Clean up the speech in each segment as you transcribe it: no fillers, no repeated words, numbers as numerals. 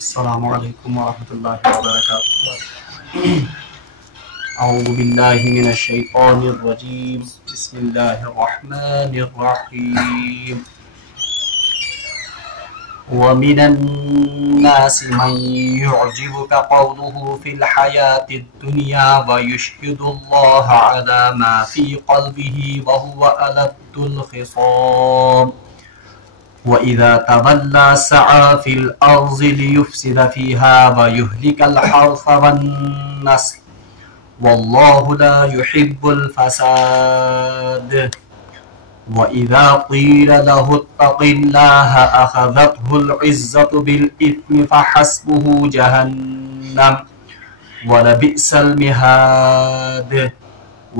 السلام علیکم ورحمۃ اللہ وبرکاتہ۔ اعوذ باللہ من الشیطان الرجیم، بسم اللہ الرحمن الرحیم۔ ومن الناس من يعجبك قوله في الحياة الدنيا ويشهد الله على ما في قلبه وهو ألد الخصام وَإِذَا تَوَلَّى سَعَىٰ فِي الْأَرْضِ لِيُفْسِدَ فِيهَا وَيُهْلِكَ الْحَرْثَ وَالنَّسْلَ وَاللَّهُ لَا يُحِبُّ الْفَسَادَ وَإِذَا قِيلَ لَهُ اتَّقِ اللَّهَ أَخَذَتْهُ الْعِزَّةُ بِالْإِثْمِ فَحَسْبُهُ جَهَنَّمُ وَلَبِئْسَ الْمِهَادُ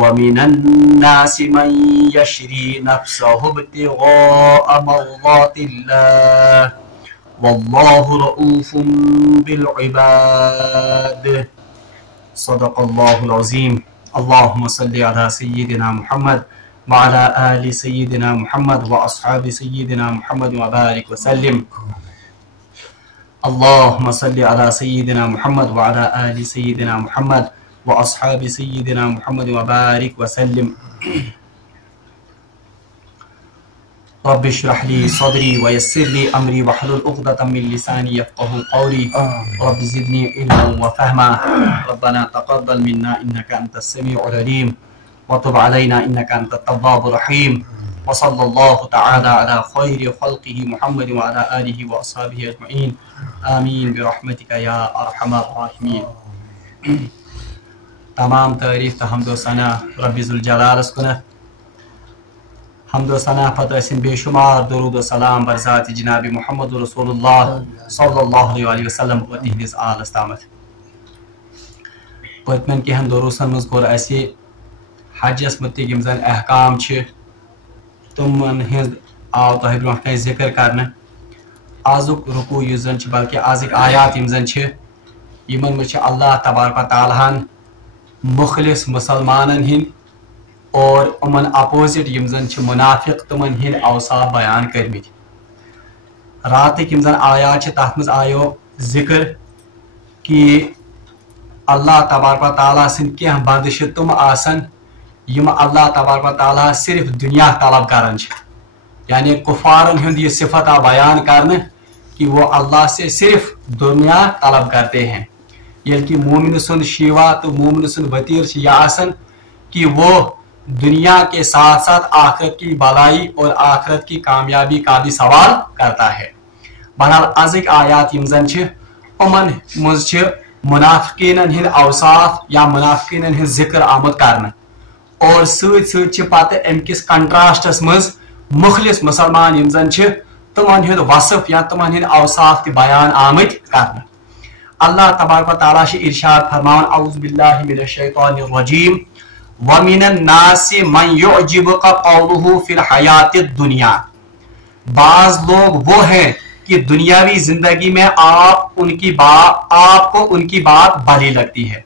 وَمِنَ النَّاسِ مَن يَشْرِي نَفْسَهُ ابْتِغَاءَ مَرْضَاتِ اللَّهِ وَاللَّهُ رَءُوفٌ بِالْعِبَادِ۔ صدق اللہ العظیم۔ اللہم صلی علی سیدنا محمد وعلی آل سیدنا محمد واصحاب سیدنا محمد وبارک وسلم۔ اللہم صلی علی سیدنا محمد وعلی آل سیدنا محمد واصحاب سیدنا محمد وبارک وسلم۔ رب اشرح لي صدري ويسر لي امري واحلل عقدة من لساني يفقهوا قولي رب زدني علما وفهما ربنا تقبل منا انك انت السميع العليم وتب علينا انك انت التواب الرحيم وصلى الله تعالى على خير خلقه محمد وعلى اله واصحابه اجمعين آمين برحمتك يا ارحم الراحمين۔ تمام تعریف تو حمد و ثنا رب ذوالجلال کنت۔ حمد و ثنا پتہ بے شمار درود و سلام بر ذات جناب محمد رسول اللہ صلی اللہ علیہ وسلم و تہندس آلس تامت۔ پتمن کہن دروسن مز کور اسی حجس متعلق یم زن احکام تمن ہز آو تہ برونٛٹھ کن ذکر کرنے۔ آزک رکوع یس زن بلکہ آزک آیات یم زن یمن مز اللہ تبارک و تعالیٰ مخلص مسلمانن ہند اور امن اپوزٹ یم زن منافق تمن ہند اوصاف بیان کرمت۔ راتک یم زن آیات تات مز آیو ذکر کہ اللہ تبارک و تعالیٰ سن کینٛہہ بندش تم آسن یم اللہ تبارک و تعالیٰ صرف دنیا طلب کران یعنی کفارن ہند یہ صفت آ بیان کرنے کہ وہ اللہ سے صرف دنیا طلب کرتے ہیں، یل کہ مومن سن شیوا تو مومن سن وطیر یہ آسن کہ وہ دنیا کے ساتھ ساتھ آخرت کی بھلائی اور آخرت کی کامیابی کا بھی سوال کرتا ہے۔ بہرحال ازک آیات یم زن امن مز منافقین ہند اوصاف یا منافقین ہند ذکر آمد کرنا اور ست پتہ ام کس کنٹراسٹس مز مخلص مسلمان یم زن تمن ہند وصف یا تمن ہند اوصاف تہ بیان آمد کرنا۔ اللہ تبارک و تعالیٰ ارشاد فرمان اعوذ باللہ من الشیطان الرجیم وَمِنَ النَّاسِ مَنْ يُعْجِبُكَ قَوْلُهُ فِي الْحَيَاةِ الدُّنْيَا۔ بعض لوگ وہ ہیں کہ دنیاوی زندگی میں آپ کو ان کی بات بھلی لگتی ہے،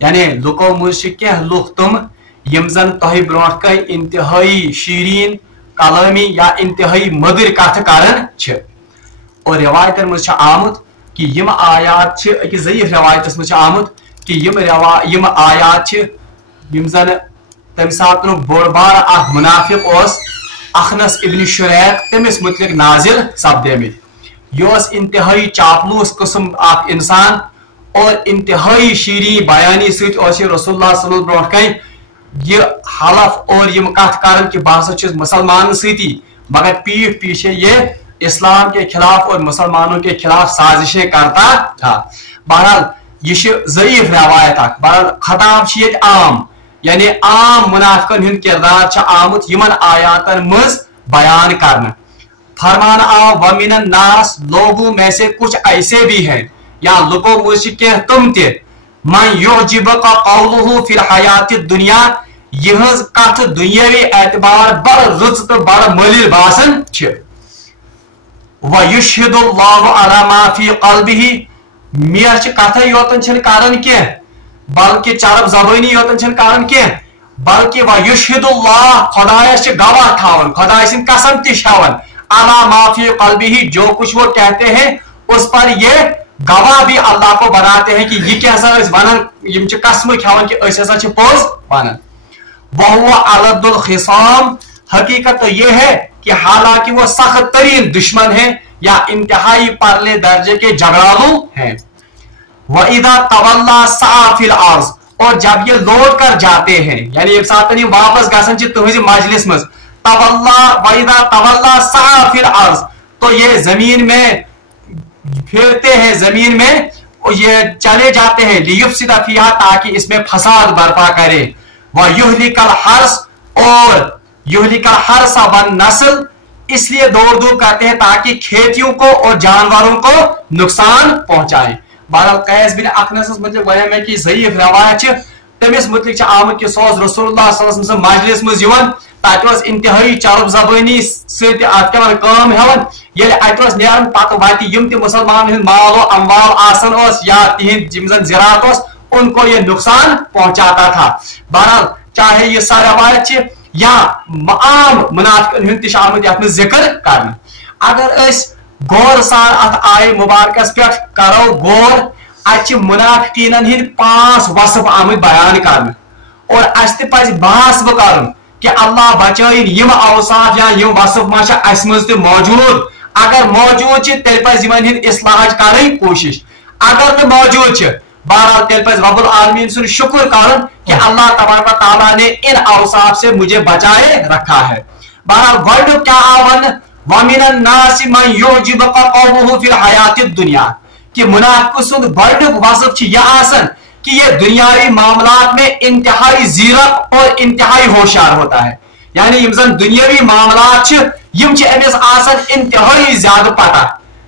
یعنی لکو مشکہ لوگ تم یم زن تہ برونٹ کئی انتہائی شیرین کلامی یا انتہائی مدر کتھ کرن اور روایتن مز آمت کہ یم آیات اکس ضعیف روایتس مجھ آمد کہ یم آیات یم زن تم سات بوڑ بار اخ منافق اس اخنس ابن شریق تمس متعلق نازل سپدمت۔ یہ انتہائی چاپلوس قسم اخ انسان اور انتہائی شیرین بیانی ست رسول اللہ صلی اللہ علیہ وسلم برونٹ کن یہ حلف اور یم کت کرن کہ بہ ہسا چھس مسلمان ستی مگر پیٹھ پیچھے یہ اسلام کے خلاف اور مسلمانوں کے خلاف سازشیں کرتا تھا۔ بہرحال یہ ضعیف روایت اخ۔ بہرحال خطاب یہ عام یعنی عام منافقن ہند کردار آمت یمن آیاتن مز بیان کرنا۔ فرمان آو وَمِنَ النَّاسِ لوگوں میں سے کچھ ایسے بھی ہیں یا لوگوں مجھ کے تم تے مَن يُعْجِبُكَ قَوْلُهُ فِي الْحَيَاةِ الدُّنْيَا یہ کتھ دنیاوی اعتبار بڑ رٕژ تہٕ بڑ مٔلِل باسان وَيُشْهِدُ اللَّهُ عَلَى مَا فِي قَلْبِهِ میچ کتھے یوتن چھن کرن کی بلکہ چرب زبانی یوتن چھن کرن کی بلکہ وَيُشْهِدُ اللَّهُ خدایس گواہ تھاون خدای سن قسم تہ ہاون عَلَى مَا فِي قَلْبِهِ جو کچھ وہ کہتے ہیں اس پر یہ गवाह भी अल्लाह को बनाते हैं कि ये क्या वन कसम खान कि पोज वन। वह अलदुल खिसाम, हकीकत तो ये है कि हालांकि वो सख्त तरीन दुश्मन है या इंतहाई परले दर्जे के झगड़ालू हैं। वइदा तवल्ला साफिल अर्ज, और जब ये लौट कर जाते हैं यानी एक साथ नहीं वापस गसन तुहज मजलिस मज तवल्ला वइदा तवल्ला साफिल अर्ज, तो ये जमीन में फिरते हैं, जमीन में ये चले जाते हैं लियुफसिदा फिहा, ताकि इसमें फसाद बर्पा करे। व युहलिकल हर्स, और युहलिकल हर्स वन नस्ल, इसलिए दौड़ धूप करते हैं ताकि खेतियों को और जानवरों को नुकसान पहुंचाए। बहरहाल कैस बिन अखनस मतलब वह में कि ज़ईफ रवायत तमिस मुतलिक आमद कि सो रसूलुल्लाह सल्लल्लाहु अलैहि वसल्लम मजलिस मज यवन तत इंतहाई चरब जबानी सत अतन काम हेवन ये अत नेरन पत वात यम त मुसलमान माल अमवाल आसन या तिहिंद जिम जन ज़राअत उनको ये नुकसान पहुंचाता था। बहरहाल चाहे ये सारा रवायत या आम मुनाफिकिन हंद आमद यथ जिक्र कर। अगर गौर सान अत आय मुबारकस पे करो गौर, अ मुनाफिकीन हंद 5 वसफ आमद बयान कर, और अस तज बहस कर कि अल्लाह बचाइन यम अवसाफ या यम वसफ मज मौजूद। अगर मौजूद तेल पज इस्लाह कर कोशिश, अगर न मौजूद बहरहाल तेल पज रब्बुल आलमीन सुन शुक्र कर कि अल्लाह तबारक व तआला ने इन अवसाफ से मुझे बचाए रखा है। बहरहाल गोल्ड क्या आवन वमिनन नास मन युजिबका कौलुहु फिल हयातिद दुनिया, कि मुनाफिक सुन गोल्ड वसफ यह आसन कि ये दुनियावी मामलात में इंतहाई जीरक और इंतहाई होशियार होता है। यानी यम जन दुनियावी मामलात यम अमिस आसन इंतहाई ज्यादा पता,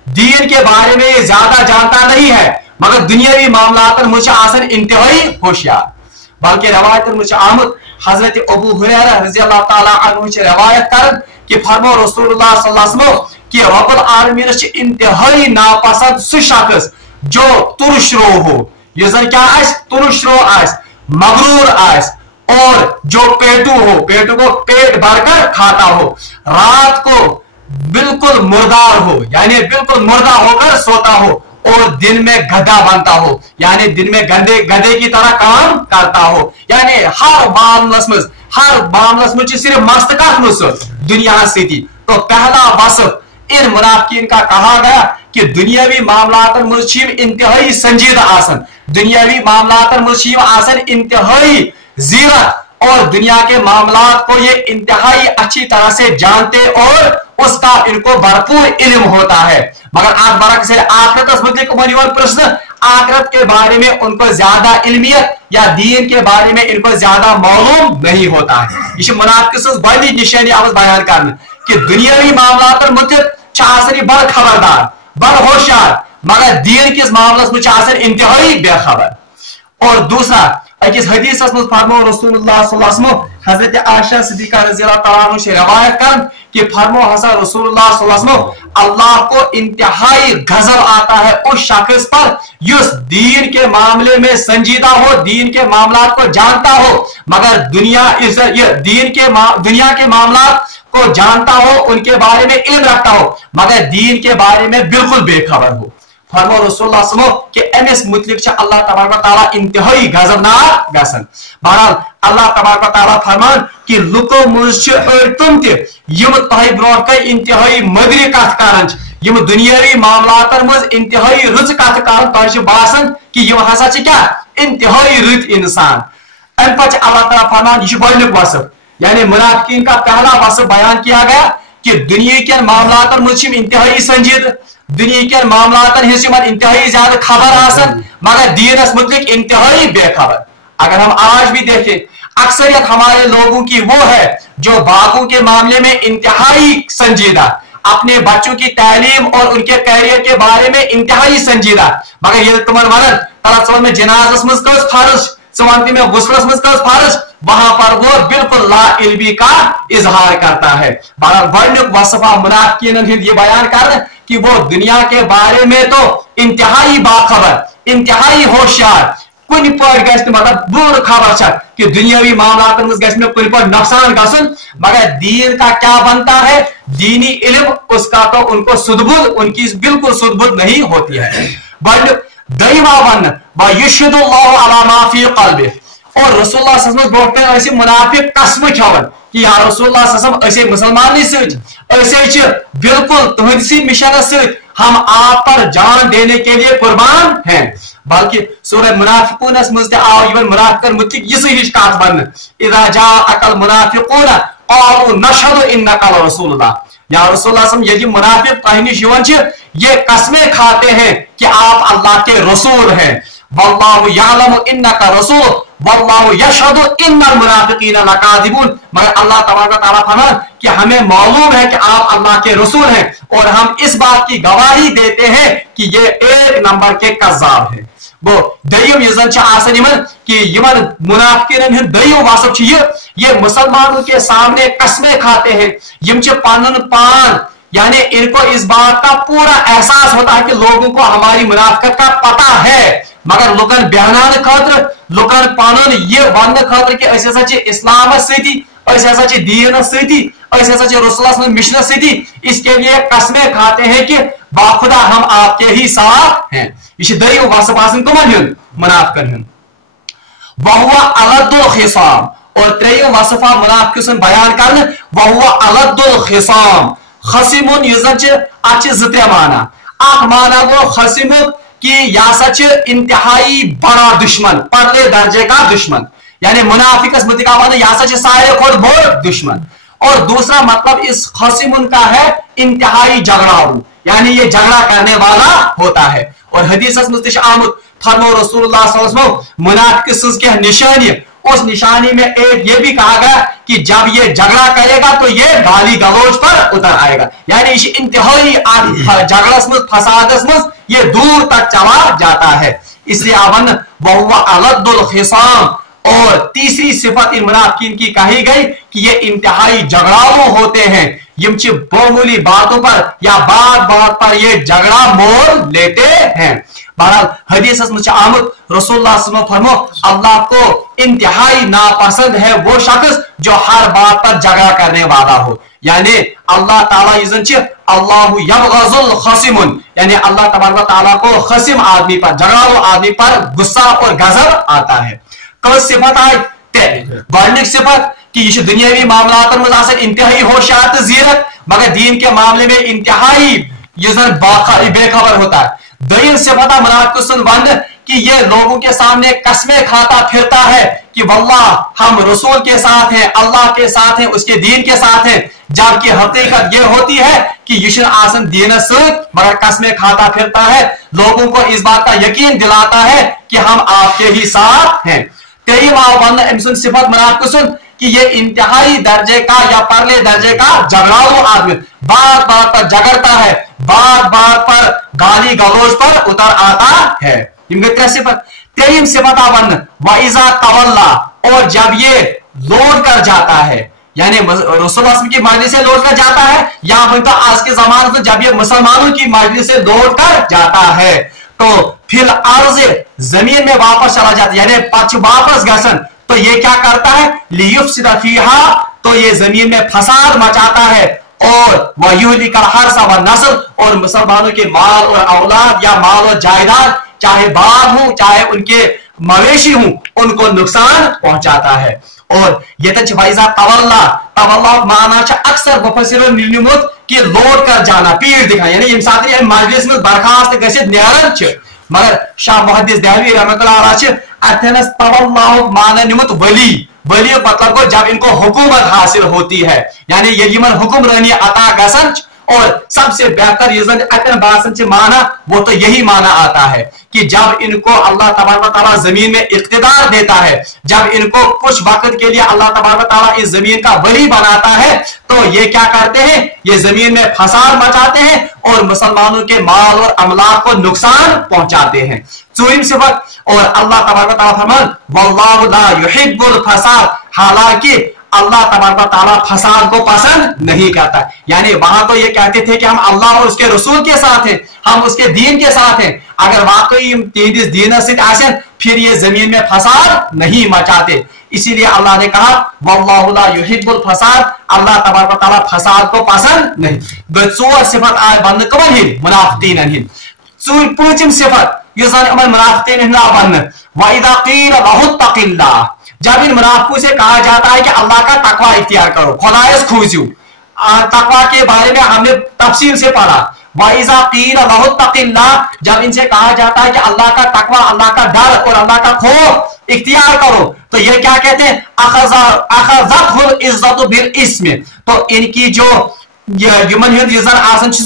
दीन के बारे में ये ज्यादा जानता नहीं है, मगर दुनियावी मामलात मुझे आसन इंतहाई होशियार। बल्कि रवायत मुझे आमद हजरत अबू हुरैरा रज़ियल्लाहु ताला अन्हु से रवायत कर कि फरमो रसूलुल्लाह सल्लल्लाहु अलैहि वसल्लम कि रब्बुल आलमीन इंतहाई नापसंद सु शख्स जो तुरशरो हो, ये जन क्या आस तुरशरो आस, मगरूर आस, और जो पेटू हो, पेटू को पेट भरकर खाता हो, रात को बिल्कुल मुर्दार हो यानी बिल्कुल मुर्दा होकर सोता हो, और दिन में गधा बनता हो यानी दिन में गधे की तरह काम करता हो। यानी हर मामलस में सिर्फ मस्तकत मुझ दुनिया से थी। तो पहला वसफ इन मुनाफिकीन का कहा गया कि दुनियावी मामलात मुझ इंतहाई संजीदा आसन, दुनियावी मामलात मुझ आसन इंतहाई जीरत, और दुनिया के मामलात को ये इंतहाई अच्छी तरह से जानते और उसका इनको भरपूर इल्म होता है। मगर आज बरक से आखिरत प्रश्न, आखिरत के बारे में उनको ज्यादा इल्मियत या दीन के बारे में इनको ज्यादा मालूम नहीं होता है। ये मुनाफिक बड़ी निशानी आवाज बयान करना कि दुनियावी मामलात मुतल्लिक बड़ खबरदार बड़ होशियार, मगर दीन किस मामले में इंतहाई बेखबर। और दूसरा अकिस हदीस में फरमो रसूलुल्लाह सल्लल्लाहु अलैहि वसल्लम हजरत आयशा सिद्दीका रज़ियल्लाहु ताला अन्हा से रवायत कर कि फरमो हसन रसूलुल्लाह सल्लल्लाहु अलैहि वसल्लम अल्लाह को इंतहाई गजब आता है उस शख्स पर जिस दीन के मामले में संजीदा हो, दीन के मामलात को जानता हो, मगर दुनिया के मामलात को जानता हो, उनके बारे में इल्म रखता हो, मगर दीन के बारे में बिल्कुल बेखबर हो। फरमो रसूलुल्लाह सल्लल्लाहु अलैहि वसल्लम के एमएस मुतलिक अल्लाह तबारक व तआला इंतहाई गजबनाक गसन। बहरहाल अल्लाह तबारक व तआला फरमान कि लुको मुझ तुम यम तह ब्रोट कई इंतहाई मदरी कथ करन, यम दुनियावी मामलात मज इंतहाई रुच कथ करन, तह बासन कि यम हसा क्या इंतहाई रुत इंसान। अम पे अल्लाह तआला फरमान यह गोडनिक वसफ यानी मुनाफिकीन का पहला वसफ बयान किया गया कि दुनिया के मामलात मुझ इंतहाई संजीद, दुनिया के मामलात इंतहाई ज्यादा खबर आसन, मगर दीनस मुतलिक इंतहाई बेखबर। अगर हम आज भी देखें अक्सरियत हमारे लोगों की वो है जो बागों के मामले में इंतहाई संजीदा, अपने बच्चों की तालीम और उनके कैरियर के बारे में इंतहाई संजीदा, मगर ये तुम वन तला में जनाजस मज कस फर्ज सवानती में गुस्लस मज कस फर्ज, वहां पर वो बिल्कुल ला इल्मी का इजहार करता है। बड़ा वसफा मुनाफिकीन ये बयान कर कि वो दुनिया के बारे में तो इंतहाई बाखबर, इंतहाई होशियार, कुन पे मतलब बुर खबर कि दुनियावी मामलात में कुन पे नुकसान गसन, मगर दीन का क्या बनता है, दीनी इल्म उसका तो उनको सुदबुद, उनकी बिल्कुल सुदबुद नहीं होती है। दयीम आव वन व युशहिदुल्लाहु अला मा फी क़ल्बि और रसूलुल्लाह सल्लल्लाहु अलैहि वसल्लम बोलते हैं मुनाफिक कसम खावन कि या रसूलुल्लाह सल्लल्लाहु अलैहि वसल्लम ऐसे मुसलमान ऐसे बिल्कुल तुहसी मिशन से हम आप पर जान देने के लिए कुर्बान हैं। बल्कि सूरह मुनाफिकून मज आव मुनाफिकन मुतलिक यिस हिश कत वन इज़ा जाअकल मुनाफिकून क़ालू नशहदु इन्नका लरसूलुल्लाह या रसूलुल्लाह यदि मुनाफिक तह निश ये कस्में खाते हैं कि आप अल्लाह के रसूल हैं। वल्लाहु यअलमु इन्नका रसूल वल्लाहु यशहदु इन्नल मुनाफिकीन लकाज़िबून मगर अल्लाह तबारक व तआला फरमाता कि हमें मालूम है कि आप अल्लाह के रसूल हैं और हम इस बात की गवाही देते हैं कि ये एक नंबर के कज़्ज़ाब हैं। वो दय्यम कि मुनाफिकीन दय्यम वासफ ये मुसलमानों के सामने कस्में खाते हैं यम पन पान यानी इनको इस बात का पूरा एहसास होता है कि लोगों को हमारी मुनाफिकत का पता है मगर लुकन बयान खतर लुकन पन ये वन खतर कि अस हसा इस्लाम सती अस हसा दीन सती अस हसा रसूलुल्लाह मिशन सती इसके लिए कस्में खाते हैं कि बाखुदा हम आपके ही साथ हैं। ये दय्यम वासफ कमन मुनाफिकन वहुवा अलद्दुल खिसाम और त्रेयम वसफ मुनाफिक बयान कर वहुवा अलद्दुल खिसाम खसिमुन ज़ माना अख माना गो खसिम कि यह इंतहाई बड़ा दुश्मन परले दर्जे का दुश्मन यानी मुनाफिकस मुतकाबाद यह सारे खुद बोल दुश्मन और दूसरा मतलब इस खसिमुन का है इंतहाई झगड़ाऊ यानी ये झगड़ा करने वाला होता है। और हदीस आमद फरमो रसूलुल्लाह सल्लल्लाहु अलैहि वसल्लम मुनाफिक के निशानी उस निशानी में एक ये भी कहा गया कि जब ये झगड़ा करेगा तो ये गाली गलौज पर उतर आएगा यानी इंतहाई झगड़स में फसादस में ये दूर तक चला जाता है। इसलिए अवन वहुवा अलद्दुल खिसाम और तीसरी सिफत इन मुनाफिकीन की कही गई कि ये इंतहाई झगड़ालू होते हैं यम बहुमूली बातों पर या बात बात पर ये झगड़ा मोल लेते हैं। बहरहाल हदीस आमद रसूलुल्लाह फरमो अल्लाह को इंतहाई नापसंद है वो शख्स जो हर बात पर झगड़ा करने वाला हो यानी अल्लाह ताला अल्लाहु यबग़ज़ुल खसिमुन यानी अल्लाह तबारक व तआला को खसिम आदमी पर झगड़ालू आदमी पर गुस्सा और गजब आता है। कस सिफत आई गॉडनिक सिफत कि ये दुनियावी मामलात में इंतहाई होशियार जीरत मगर दीन के मामले में इंतहाई ये बेखबर होता है। दय्यम सिफत मुनाफिक वन कि ये लोगों के सामने कस्में खाता फिरता है कि वल्लाह हम रसूल के साथ हैं अल्लाह के साथ हैं उसके दीन के साथ हैं जबकि हकीकत ये होती है कि ये आसन दीन से मगर कस्में खाता फिरता है लोगों को इस बात का यकीन दिलाता है कि हम आपके ही साथ हैं। सिफत मुनाफिक कि ये इंतहाई दर्जे का या परले दर्जे का झगड़ालू आदमी बात बात पर झगड़ता है बात बात पर गाली गलौज पर उतर आता है। तेईम सिफत वइज़ा तवल्ला और जब ये लौट कर जाता है यानी रसूलुल्लाह की मर्जी से लौट कर जाता है या तो आज के जमाने में जब ये मुसलमानों की मर्जी से लौट कर जाता है तो फिर अर्ज जमीन में वापस चला जाता है यानी पछ वापस गसन तो ये क्या करता है लियुफ्सिदा फीहा तो ये जमीन में फसाद मचाता है और वयुहलिकल हर्स व नस्ल और मुसलमानों के माल और औलाद या माल और जायदाद चाहे बाग हो चाहे उनके मवेशी हो उनको नुकसान पहुंचाता है। और ये वइज़ा तवल्ला तवल्ला माना अक्सर मुफस्सिरीन निमुत कि लौट कर जाना पीठ दिखा यानी यम साथ ये मजलिस में बर्खास्त गसित नेरन छ मगर शाह मुहद्दिस दहलवी रहमतुल्लाह अलैहि अथनस तवल्ला माना निमुत वली वली मतलब को जब इनको हुकूमत हासिल होती है यानी ये यमन हुक्मरानी अता गसन और सबसे बेहतर अकन बासन से माना वो तो यही माना आता है कि जब इनको अल्लाह तबारक व तआला जमीन में इख्तिदार देता है जब इनको कुछ वक्त के लिए अल्लाह तबारक व तआला इस जमीन का वली बनाता है तो ये क्या करते हैं ये जमीन में फसाद मचाते हैं और मुसलमानों के माल और अमलाक को नुकसान पहुंचाते हैं। चौथी सिफत और अल्लाह तबारक व तआला फरमान वल्लाहु ला युहिब्बुल फसाद हालांकि अल्लाह तबारक व तआला फसाद को पसंद नहीं करता यानी वहां तो ये कहते थे कि हम अल्लाह और उसके रसूल के साथ हैं हम उसके दीन के साथ हैं अगर वाकई दीन से फिर ये जमीन में फसाद नहीं मचाते। इसीलिए अल्लाह ने कहा वल्लाहु ला युहिब्बुल फसाद अल्लाह तबारक व तआला फसाद को पसंद नहीं। 4 सिफत आय बंद कमन हिन मुनाफिकीन हिन पूंचम सिफत मुनाफिकीन वन वइज़ा क़ील लहु इत्तक़िल्लाह, जब इन मुनाफिकों से कहा जाता है कि अल्लाह का तकवा इख्तियार करो, खुदायस खूजू। तकवा के बारे में हमने तफसील से पढ़ा। वइज़ा क़ील लहु इत्तक़िल्लाह, जब इनसे कहा जाता है कि अल्लाह का तकवा, अल्लाह का डर और अल्लाह का खौफ इख्तियार करो, तो ये क्या कहते हैं, अखज़तहुल इज़्ज़तु बिल इस्म, तो इनकी जो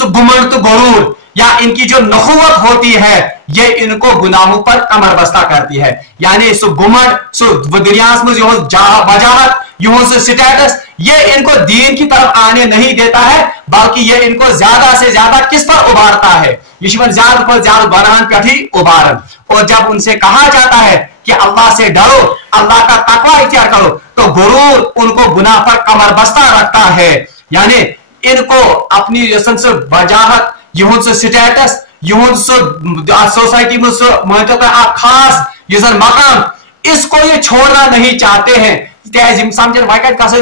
गुमंड तो गरूर या इनकी जो नखुवत होती है ये इनको गुनाहों पर कमर बस्ता करती है। यानी सो गुमंड, सो दुनिया में जो वजाहत, यूं से स्टेटस, ये इनको दीन की तरफ आने नहीं देता है, बल्कि ये इनको ज्यादा से ज्यादा किस पर उबारता है, ज्यादा पर ज्यादा बरहान पर ही उबारन। और जब उनसे कहा जाता है कि अल्लाह से डरो, अल्लाह का तकवा इख्तियार करो, तो गुरूर उनको गुनाह पर कमर बस्ता रखता है। यानी इनको अपनी वजाहत, यूं से स्टेटस, यूं सोसाइटी में खास मकाम, इसको ये छोड़ना नहीं चाहते हैं। समझे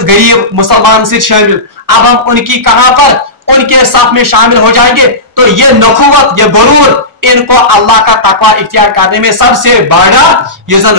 गरीब मुसलमान से शामिल, अब हम उनकी कहां पर उनके साथ में शामिल हो जाएंगे, तो ये नखुवत, ये गुरूर इनको अल्लाह का तकवा इख्तियार करने में सबसे बड़ा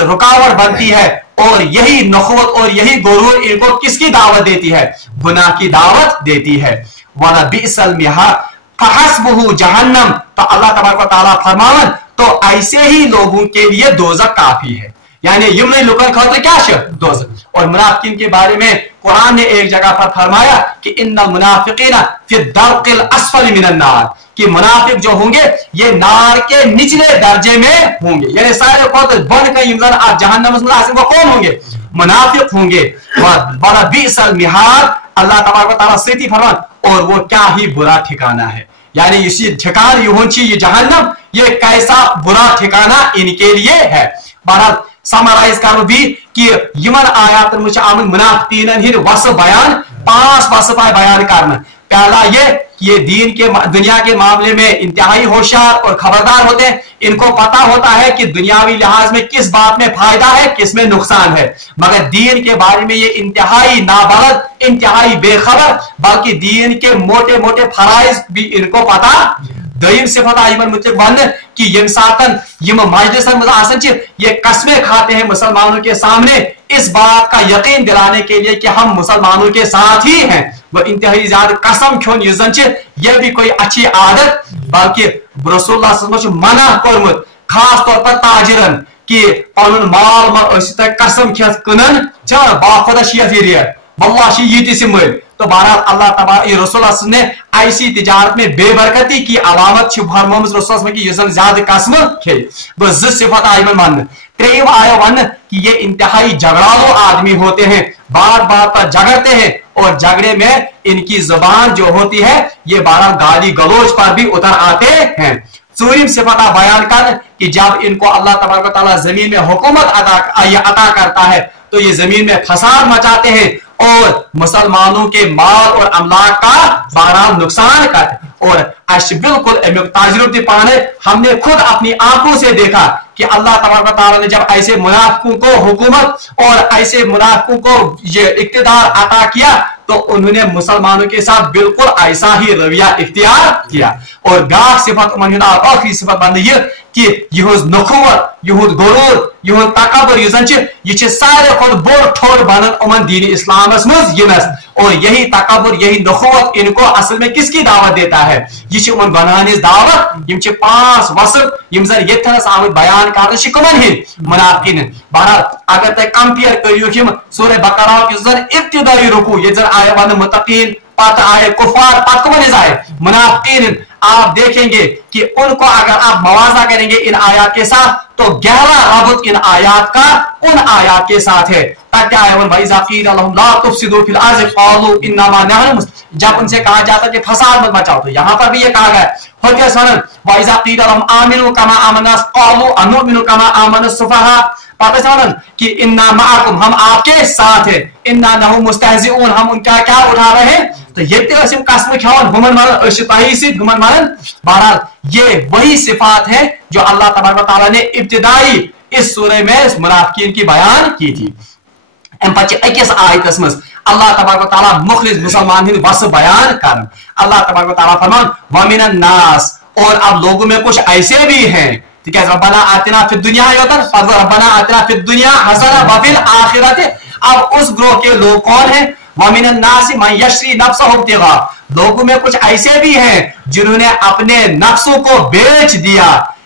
रुकावट बनती है। और यही नखुवत और यही गुरूर इनको किसकी दावत देती है, गुनाह की दावत देती है। वाला बिसल मिहाद फहस्बुहु जहन्नम, तो अल्लाह तबारक व तआला फरमावन, तो ऐसे ही लोगों के लिए दोज़ख काफी है। यानी यमने लोगों का क्या है, दोज़ख। और मुनाफिकीन के बारे में कुरान ने एक जगह पर फरमाया कि इन्नल मुनाफिकीना फी दर्किल अस्फली मिनन नार, कि मुनाफिक जो होंगे ये नार के निचले दर्जे में होंगे। यानी सारे को बन कर आप जहन्नम में कौन होंगे, मुनाफिक होंगे। बड़ा बिसल मिहाद, अल्लाह तबारक व तआला से फरमान, और वो क्या ही बुरा ठिकाना है। यानी इसी ठिकाना ये जहन्नम, ये कैसा बुरा ठिकाना इनके लिए है। बहरहाल समराइज करो भी कि यमन आयात में आम मुनाफिकीन हिंद वस बयान, 5 वस बयान करना। पहला ये दीन के दुनिया के मामले में इंतहाई होशियार और खबरदार होते हैं। इनको पता होता है कि दुनियावी लिहाज में किस बात में फायदा है, किस में नुकसान है, मगर दीन के बारे में ये इंतहाई नाबलद, इंतहाई बेखबर, बल्कि दीन के मोटे मोटे फराइज भी इनको पता। दईम सिफत बंद कि यम सातन यम मजलिसन में आसन ये कस्में खाते हैं मुसलमानों के सामने, इस बात का यकीन दिलाने के लिए कि हम मुसलमानों के साथ ही हैं। वह इंतहाई ज्यादा कसम खोन यह भी कोई अच्छी आदत, बल्कि रसूलुल्लाह सल्लल्लाहु अलैहि वसल्लम मना कोरमुत खास तौर पर ताजिरन कि पन माल कसम खेत कनन बाखुदा रेट वल्लाह ये सिमल। तो बहरहाल अल्लाह तबारक रसूलुल्लाह ने ऐसी तिजारत में बेबरकती की अलामत फरमामत रसूलुल्लाह की ज्यादा कसम खे। बस 2 सिफत आई मन। 3 आया वन कि ये इंतहाई झगड़ालू आदमी होते हैं, बात बात पर झगड़ते हैं, और झगड़े में इनकी जुबान जो होती है ये 12 गाली गलोच पर भी उतर आते हैं। 4 सिफत बयान कर कि जब इनको अल्लाह तबारक व तआला जमीन में हुकूमत अता करता है तो ये जमीन में फसाद मचाते हैं और मुसलमानों के माल और अमलाक का बहरहाल नुकसान करते। और बिल्कुल ताजुर्बे पाने हमने खुद अपनी आंखों से देखा कि अल्लाह तबारक व तआला ने जब ऐसे मुनाफिकों को हुकूमत और ऐसे मुनाफिकों को ये इख्तियार अता किया तो उन्होंने मुसलमानों के साथ बिल्कुल ऐसा ही रवैया इख्तियार किया। और ब्याक सिफत आखिरी सिफत बन यह कि यह नखुवत, यह गुरूर, यह तकबर यह सारे खुद बोड़ ठोर बनन दीन इस्लामस मज। और यही तकबर, यही नखुवत इनको असल में किसकी दावत देता है, ये बनाने दावत। यम 5 वसफ यम जन ये आम बयान कर मुनाफिकीन। बहरहाल अगर तुम कंपेयर करियो सूरह बकरा की इब्तिदाई रुकू ये जन आए वन मुत्तकीन, पत आए कुफार, पत कौन आए मुनाफिकीन, आप देखेंगे कि उनको अगर आप मवाजा करेंगे इन आयात के साथ तो गहरा रबत इन आयात का उन आयात के साथ है। जब उनसे कहा जाता है कि फसाद मत मचाओ तो यहाँ पर भी ये कहा गया कि इन्ना माकुम, हम आपके साथ है, इन्ना नहु मुस्तहजिऊन, हम उनका क्या उठा रहे हैं। तो ये कसम खान गुमन मारन। बहरहाल ये वही सिफात है जो अल्लाह तबारक व तआला ने इब्तिदाई इस सूरह में मुनाफिकीन की बयान की थी। अकिस आयतस मज अल्लाह तबारक व तआला मुखलिस मुसलमान हिंद वस बयान कर। अल्लाह तबारक व तआला फरमान वमिनन नास, और अब लोगों में कुछ ऐसे भी हैं, ठीक है, रब्बना आतिना फिद दुनिया रब्बना आतिना फिद दुनिया हसना व फिल आखिरत। अब उस ग्रोह के लोग कौन हैं? वमिनन नास मन यशरी नफ्सहु इब्तिगा, लोगों में कुछ ऐसे भी हैं जिन्होंने अपने नफ्सों को बेच दिया,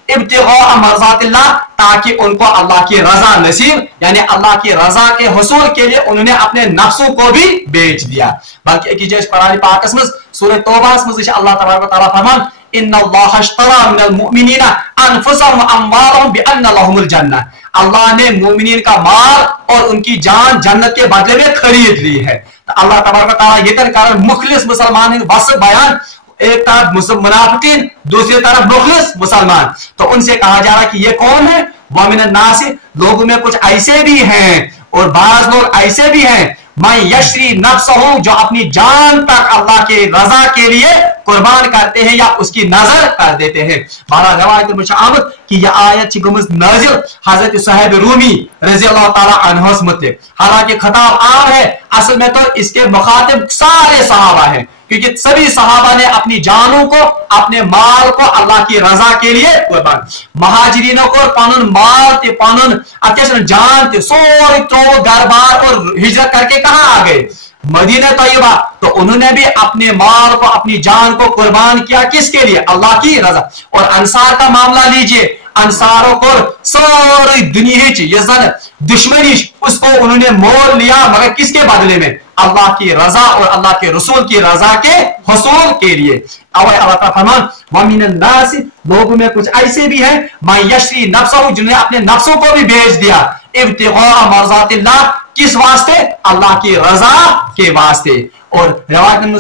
इब्तिगा मर्ज़ातिल्लाह, ताकि उनको अल्लाह की रजा नसीब, यानी अल्लाह की रजा के हुसूल के लिए उन्होंने अपने नफ्सों को भी बेच दिया। बल्कि एक कुरान पाक में सूरह तौबा में अल्लाह तबारक व तआला फरमान इन्नल्लाह अश्तरा मिनल मुमिनीना अनफुसहुम व अम्वालहुम बिअन्न लहुमुल जन्नह, अल्लाह ने मुमिनीन का माल और उनकी जान जन्नत के बदले में खरीद ली है। तो अल्लाह तबारक व तआला ये कर मुखलिस मुसलमान वस्फ बयान, एक तरफ मुनाफिकीन, दूसरी तरफ मुखलिस मुसलमान। तो उनसे कहा जा रहा है कि ये कौन है? वमिनन नास, लोगों में कुछ ऐसे भी हैं और बाज लोग ऐसे भी हैं मैं यशरी नफ्सहु, जो अपनी जान तक अल्लाह के रजा के लिए कुर्बान करते हैं या उसकी नजर कर देते हैं। बहरहाल रवायत में आमद कि यह आयत गमज नाजिल हजरत सुहैब रूमी रज़ी अल्लाह ताला अन्हु से मुतल्लिक, हालांकि खिताब आम है, असल में तो इसके मुखातिब सारे सहाबा हैं, क्योंकि सभी सहाबा ने अपनी जानों को, अपने माल को अल्लाह की रजा के लिए कुर्बान, महाजिरीनों को पनुन माल ते पनुन अत्याचार जान ते सोरे त्रो घर बार और हिजरत करके कहां आ गए? मदीना तैयबा। तो उन्होंने भी अपने माल को, अपनी जान को कुर्बान किया, किसके लिए? अल्लाह की रजा। और अंसार का मामला लीजिए, अंसारों को सारी दुनिया दुश्मनी उसको उन्होंने मोल लिया, मगर किसके बदले में? अल्लाह की रजा और अल्लाह के रसूल की रजा के हुसूल के लिए। अल्लाह फरमान वमिनन नास, लोगों में कुछ ऐसे भी हैं मैं यशरी नफ्सहु, जिन्होंने अपने नफ्सों को भी बेच दिया, इब्तिगा मर्ज़ातिल्लाह, किस वास्ते? अल्लाह की रजा के वास्ते। और रवायत में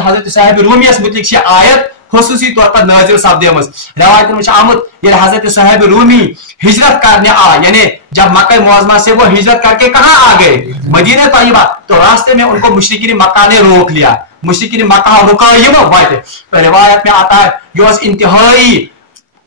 हजरत साहिब रूमी मुतल्लिक आयत खुसूसी तौर पर नाजिल सपदेमस। रवायत में आमद ये हजरत साहिब रूमी हिजरत करने आ, यानी जब मक्का मुअज़्ज़मा से वो हिजरत करके कहां आ गए? मदीना तैयबा। तो रास्ते में उनको मुशरिकीन मक्का ने रोक लिया, मुशरिकीन मक्का रुका ये बात। तो रिवायत में आता है ये इंतहाई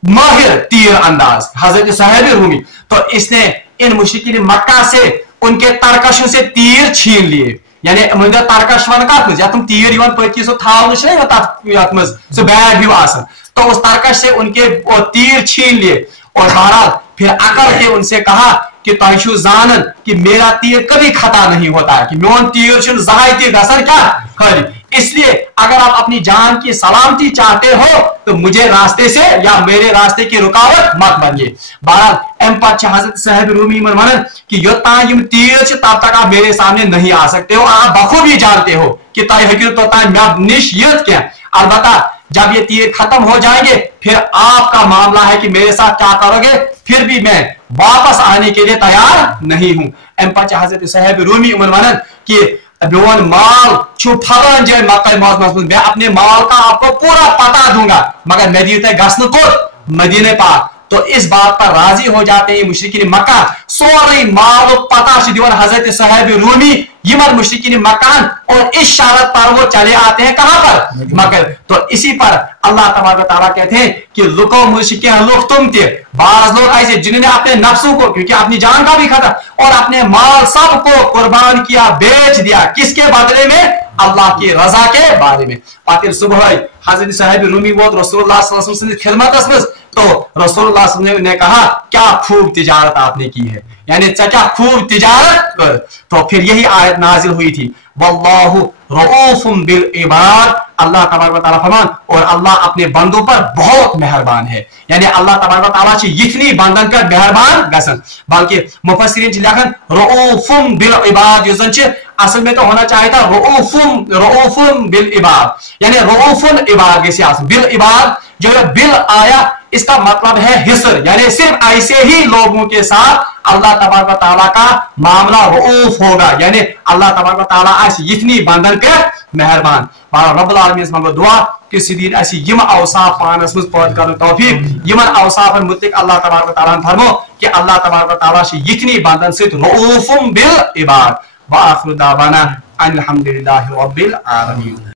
माहिर तीर अंदाज हजरत साहिब रूमी, तो इसने इन मुशरिकीन मक्का से उनके तरकशों से तीर छीन लिए, यानी तरकश वन कत तुम तीर पत्ती सो थाव सो बैग हिव आसन, तो उस तरकश से उनके तीर छीन लिए। और बहरहाल फिर अकल के उनसे कहा कि तयशु जानन कि मेरा तीर कभी खता नहीं होता है, कि मोन तीर जहां तीर गसन क्या खरी, इसलिए अगर आप अपनी जान की सलामती चाहते हो तो मुझे रास्ते से या मेरे रास्ते की रुकावट मत बनिए। बहरहाल एम पर हजरत साहिब रूमी मन कि योतान यम तीर तब तक आप मेरे सामने नहीं आ सकते हो, आप बखूबी जानते हो कि तय हकीर तो निश्चित क्या। अलबत्ता जब ये तीर खत्म हो जाएंगे फिर आपका मामला है कि मेरे साथ क्या करोगे, फिर भी मैं वापस आने के लिए तैयार नहीं हूं। एम पर हजरत साहिब रूमी मन कि बेवन माल फलान जय मक्का मुअज़्ज़मा, मैं अपने माल का आपको पूरा पता दूंगा, मगर मदीना गसन को मदीने पाक। तो इस बात पर राजी हो जाते हैं मुशरिकीन मक्का, सोरे माल पता से दिवन हजरत साहिब रूमी यमन मुशरिकीन मक्कान, और इस शर्त पर वो चले आते हैं कहां पर? मक्का। तो इसी पर अल्लाह तबारक व तआला कहते हैं कि लुको मुशरिकीन लुक तुम थे, बाज लोग ऐसे जिन्होंने अपने नफ्सों को, क्योंकि अपनी जान का भी खतरा, और अपने माल सबको कुर्बान किया, बेच दिया, किसके बदले में? अल्लाह की रजा के बारे में। पातिर सुबह हजरत साहिब रूमी वो रसूलुल्लाह सल्लल्लाहु अलैहि वसल्लम की खिदमत में, तो रसूलुल्लाह सल्लल्लाहु अलैहि वसल्लम ने कहा क्या खूब तिजारत आपने की है, यानी क्या खूब तिजारत कर। तो फिर यही आयत नाजिल हुई थी वल्लाहु रऊफुम बिल इबाद, अल्लाह तबारक व तआला फरमान और अल्लाह अपने बंदों पर बहुत मेहरबान है, यानी अल्लाह तबारक व तआला से इतनी बंदन पर मेहरबान गसन। बल्कि मुफस्सिरीन लिखन रऊफुम बिल इबाद, ये असल में तो होना चाहिए था रऊफुम बिल इबाद, यानी रऊफुल इबाद जैसे आसन बिल इबाद, जो बिल आया इसका मतलब है हिस्र, यानी सिर्फ ऐसे ही लोगों के साथ अल्लाह तबारक व तआला का मामला रऊफ होगा, यानी अल्लाह तबारक व तआला ऐसी इतनी बंदन पे मेहरबान। रब्बुल आलमीन से मांगो दुआ कि सीधीन ऐसी यम औसाफ पानस में पहुंच कर तौफीक, यमन औसाफ मुतल्लिक अल्लाह तबारक व तआला फरमो कि अल्लाह तबारक व तआला से इतनी बंदन से रऊफुम बिल इबाद। व आखिरु दावाना अनिल हम्दुलिल्लाहि रब्बिल आलमीन।